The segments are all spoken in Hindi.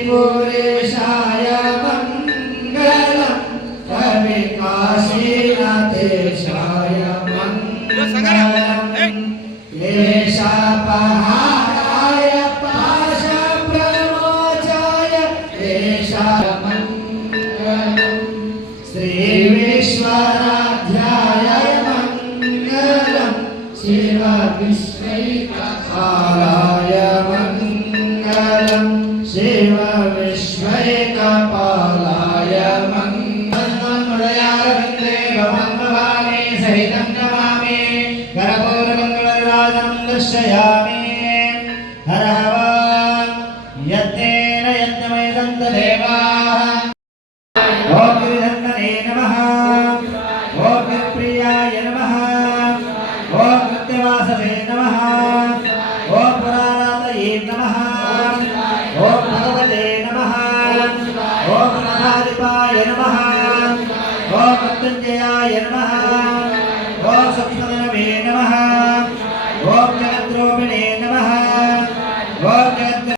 काशीपुरेशाय मंगलम कवि काशीनाथेशाय मंगलम क्लेशपहाराय पाशप्रमोचाय देशाय मंगलम श्री विश्वराध्याय मंगलम शिव विश्वैकपालाय मंगलम शिव विश्वैकपालाय मंगलम हृदयारविन्दे भवं भवानी सहितं नमामि करपूरमङ्गलराजं दर्शयामि हर हर यत्नेन यज्ञमय दन्तदेवाः ओम गिरिधन्वने नमः ओम गिरिप्रियाय नमः ओम कृत्यवासवे नमः ओम पुराणातये नमः ओम भगवते नमः ओम नारायणाय नमः ओम मृत्युंजयाय नमः ओम सूक्ष्मधनवे नमः ओम जगद्रूपिणे नमः ओम जगद्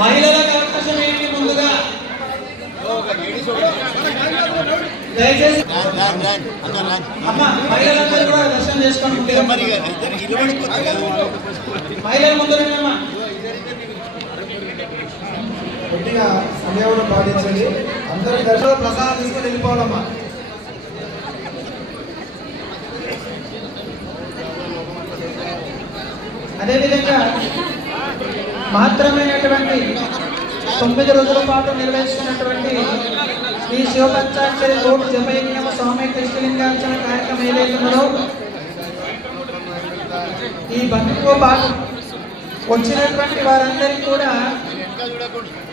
మహిళలకు అవకాశం ఏంటి ముందుగా దయచేసి అమ్మ మహిళలందరూ కూడా దర్శనం చేసుకోండి మహిళల ముందు రండమ్మా కొద్దిగా సమయం పాటించండి అందరూ దర్శన ప్రసాదం తీసుకొని వెళ్ళిపోవాలమ్మా అదేవిధంగా మహత్తరమైనటువంటి 9 రోజుల పాటు నిర్వహిస్తున్నటువంటి ఈ శివపంచాక్షరి కోటి జపయజ్ఞమ స్వామి కృష్ణలింగార్చన కార్యక్రమం ఏదైతుందో ఈ బంధుతో పాటు వచ్చినటువంటి వారందరికీ కూడా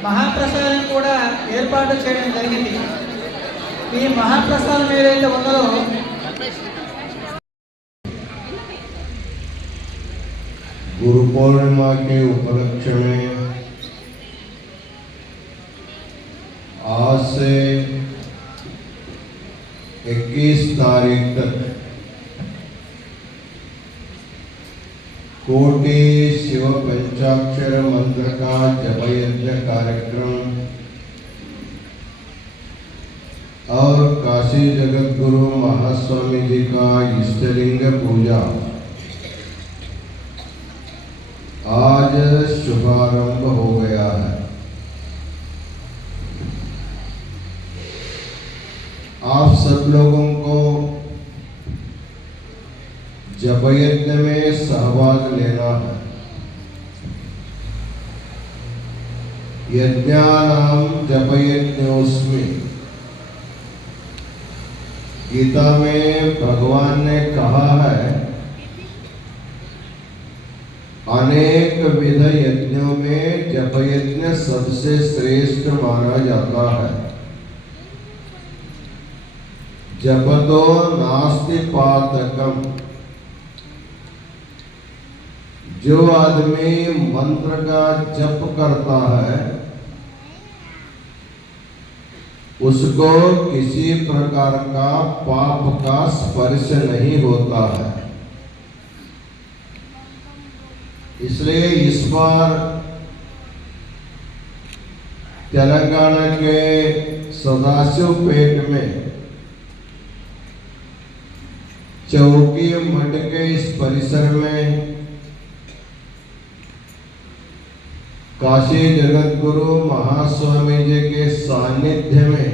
మహాప్రసాదం కూడా ఏర్పాటు చేయడం జరిగింది. ఈ మహాప్రసాదం ఏదైతే ఉన్నదో गुरु पूर्णिमा के उपलक्ष्य में आज से 21 तारीख तक कोटि शिव पंचाक्षर मंत्र का जप यज्ञ कार्यक्रम और काशी जगत गुरु महास्वामी जी का इष्टलिंग पूजा आज शुभारंभ हो गया है। आप सब लोगों को जप यज्ञ में सहभाग लेना है। यज्ञानां जप यज्ञोस्मि गीता में भगवान ने कहा है अनेक विध यज्ञों में जप यज्ञ सबसे श्रेष्ठ माना जाता है। जपतो नास्ति पातकम, जो आदमी मंत्र का जप करता है उसको किसी प्रकार का पाप का स्पर्श नहीं होता है। इसलिए इस बार तेलंगाना के सदाशिवपेट में चौकी मठ के इस परिसर में काशी जगत गुरु महास्वामी जी के सानिध्य में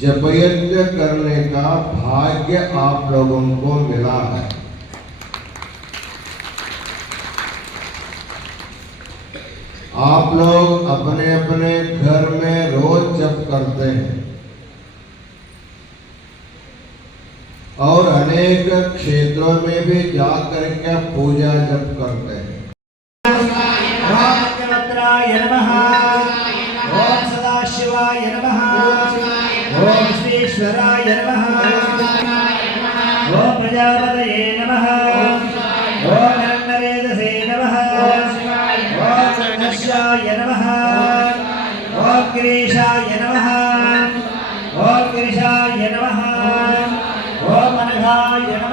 जप यज्ञ करने का भाग्य आप लोगों को मिला है। आप लोग अपने अपने घर में रोज जप करते हैं और अनेक क्षेत्रों में भी जाकर के पूजा जप करते हैं। ओम सदाशिवाय नमः ओम विश्वेश्वराय नमः ओम प्रजापतये नमः ओम नरेंद्रसे नमः नमः नमः ओम गिरीशाय नमः ओम गिरीशाय नमः ओम अनघाय नमः।